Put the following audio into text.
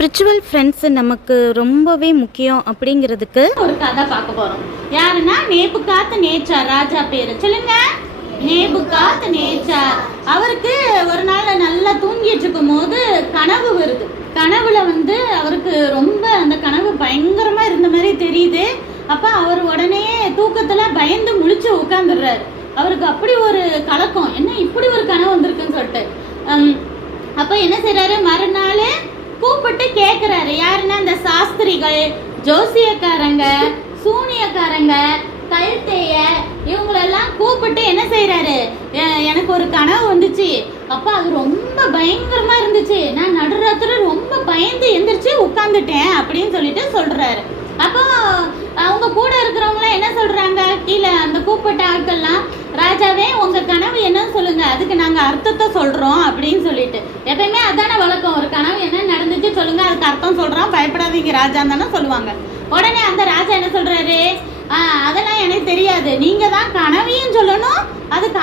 Spiritual friends நமக்கு ரொம்பவே முக்கியம் அப்படிங்கிறதுக்கு ஒரு கதை பார்க்க போறோம். யாருன்னா நேபுகாத் நேச்சார் ராஜா பேரு சொல்லுங்க. நேபுகாத் நேச்சார். அவருக்கு ஒரு நாள் நல்லா தூங்கிட்டு இருக்கும் போது கனவு வருது. கனவுல அவருக்கு ரொம்ப அந்த கனவு பயங்கரமா இருந்த மாதிரி தெரியுது. அப்ப அவர் உடனே தூக்கத்துல பயந்து முழிச்சு உட்காந்துடுறாரு. அவருக்கு அப்படி ஒரு கலக்கம், என்ன இப்படி ஒரு கனவு வந்திருக்குன்னு சொல்லிட்டு அப்ப என்ன செய்யறாரு, மறுநாள் கூப்பிட்டு கேட்கிறாரு. யாருன்னா அந்த சாஸ்திரிகள், ஜோசியக்காரங்க, சூனியக்காரங்க, கல்தேய இவங்களெல்லாம் கூப்பிட்டு என்ன செய்யறாரு, எனக்கு ஒரு கனவு வந்துச்சு. அப்ப அது ரொம்ப பயங்கரமா இருந்துச்சு. நான் நடுராத்திரி ரொம்ப பயந்து எந்திரிச்சு உட்கார்ந்துட்டேன் அப்படின்னு சொல்லிட்டு சொல்றாரு. அப்போ அவங்க கூட இருக்கிறவங்களாம் என்ன சொல்றாங்க, கீழே அந்த கூப்பிட்ட ஆட்கள்லாம், ராஜாவே உங்க கனவு என்னன்னு சொல்லுங்க, அதுக்கு நாங்க அர்த்தத்தை சொல்றோம் அப்படின்னு சொல்லிட்டு. எப்பயுமே அதான வழக்கம், ஒரு கனவு என்ன நடந்துச்சு சொல்லுங்க, அதுக்கு அர்த்தம் சொல்றோம், பயப்படாதீங்க ராஜான்னு தானே சொல்லுவாங்க. உடனே அந்த ராஜா என்ன சொல்றாரு, அதெல்லாம் எனக்கு தெரியாது, நீங்க தான் கனவையும் சொல்லணும், அதுக்கு